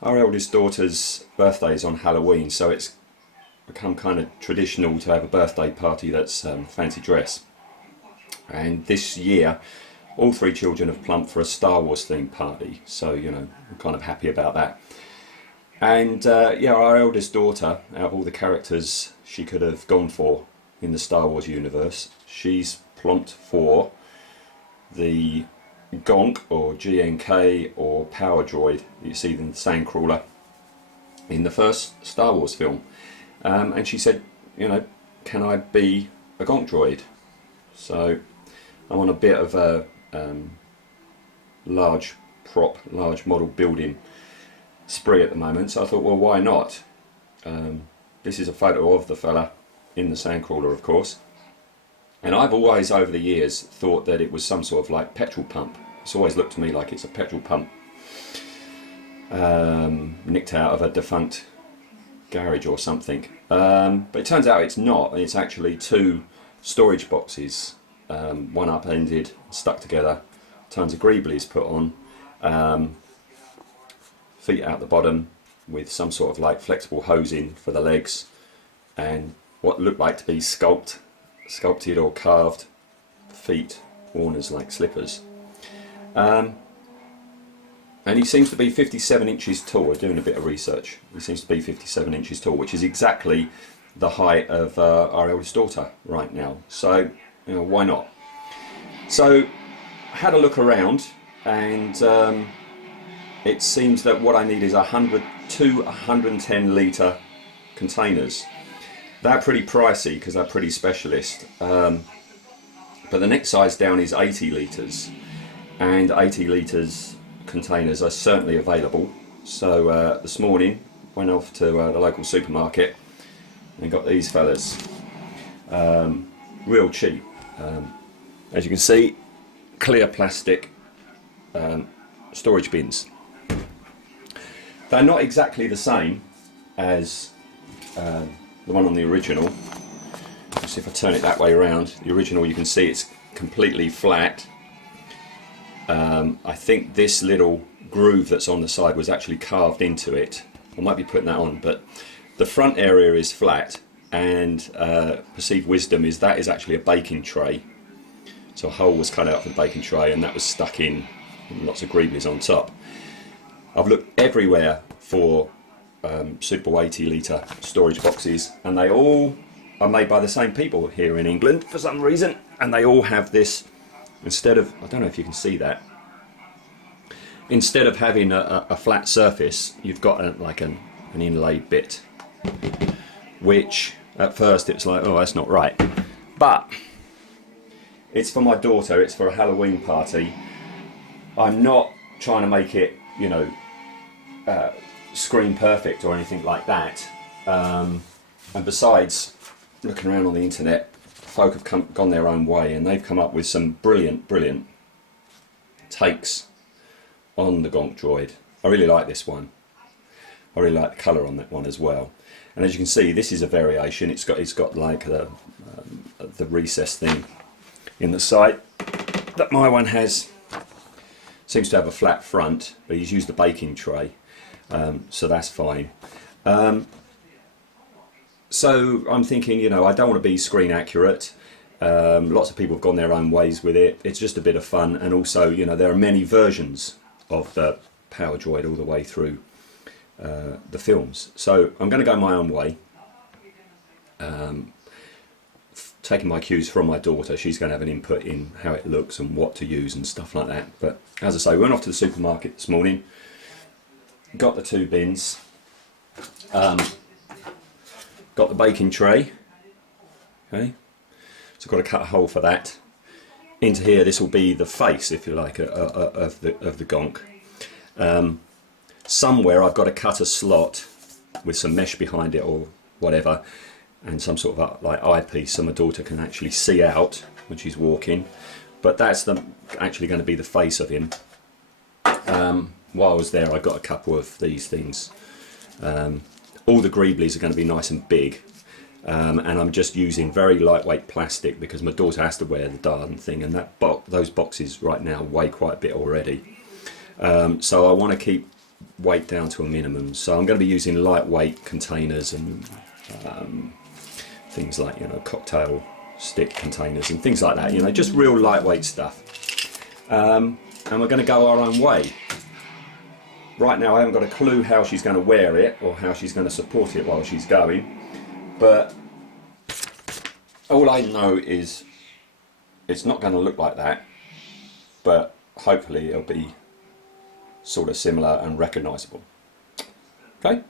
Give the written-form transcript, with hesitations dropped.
Our eldest daughter's birthday is on Halloween, so it's become kind of traditional to have a birthday party that's fancy dress. And this year, all three children have plumped for a Star Wars themed party, so you know, I'm kind of happy about that. And yeah, our eldest daughter, out of all the characters she could have gone for in the Star Wars universe, she's plumped for the Gonk or GNK or Power Droid that you see in the Sandcrawler in the first Star Wars film. And she said, you know, can I be a Gonk Droid? So I'm on a bit of a large model building spree at the moment, so I thought, well, why not? This is a photo of the fella in the Sandcrawler, of course, and I've always over the years thought that it was some sort of like petrol pump. It's always looked to me like it's a petrol pump nicked out of a defunct garage or something, but it turns out it's not. It's actually two storage boxes, one upended, stuck together, tons of greeblies put on, feet out the bottom with some sort of like flexible hosing for the legs, and what looked like to be sculpted or carved feet worn as like slippers. And he seems to be 57 inches tall. We're doing a bit of research. He seems to be 57 inches tall, which is exactly the height of our eldest daughter right now. So, you know, why not? So, I had a look around, and it seems that what I need is 100 to 110 litre containers. They're pretty pricey because they're pretty specialist. But the next size down is 80 litres, and 80 litres containers are certainly available. So this morning went off to the local supermarket and got these fellas, real cheap. As you can see, clear plastic storage bins. They're not exactly the same as the one on the original. Just if I turn it that way around, the original, you can see it's completely flat. I think this little groove that's on the side was actually carved into it. I might be putting that on, but the front area is flat, and perceived wisdom is that is actually a baking tray. So a hole was cut out for the baking tray, and that was stuck in, lots of greeblies on top. I've looked everywhere for suitable 80 litre storage boxes, and they all are made by the same people here in England for some reason, and they all have this, instead of, I don't know if you can see that, instead of having a flat surface, you've got like an inlaid bit, which at first it's like, oh, that's not right, but it's for my daughter, it's for a Halloween party. I'm not trying to make it, you know, screen perfect or anything like that, and besides, looking around on the internet, folk have gone their own way, and they've come up with some brilliant takes on the Gonk Droid. I really like this one. I really like the colour on that one as well. And as you can see, this is a variation. It's got like the recessed thing in the side that my one has. Seems to have a flat front, but he's used a baking tray, so that's fine. So I'm thinking, you know, I don't want to be screen accurate. Lots of people have gone their own ways with it. It's just a bit of fun, and also, you know, there are many versions of the Power Droid all the way through the films. So I'm going to go my own way, taking my cues from my daughter. She's going to have an input in how it looks and what to use and stuff like that. But as I say, we went off to the supermarket this morning, got the two bins, got the baking tray, okay, so I've got to cut a hole for that. Into here, this will be the face, if you like, of the Gonk. Somewhere I've got to cut a slot with some mesh behind it or whatever, and some sort of like eyepiece so my daughter can actually see out when she's walking. But that's actually going to be the face of him. While I was there, I got a couple of these things. All the greeblies are going to be nice and big, and I'm just using very lightweight plastic because my daughter has to wear the darn thing, and those boxes right now weigh quite a bit already. So I want to keep weight down to a minimum. So I'm going to be using lightweight containers and things like, you know, cocktail stick containers and things like that, you know, just real lightweight stuff. And we're going to go our own way. Right now I haven't got a clue how she's going to wear it or how she's going to support it while she's going, but all I know is it's not going to look like that, but hopefully it'll be sort of similar and recognisable. Okay?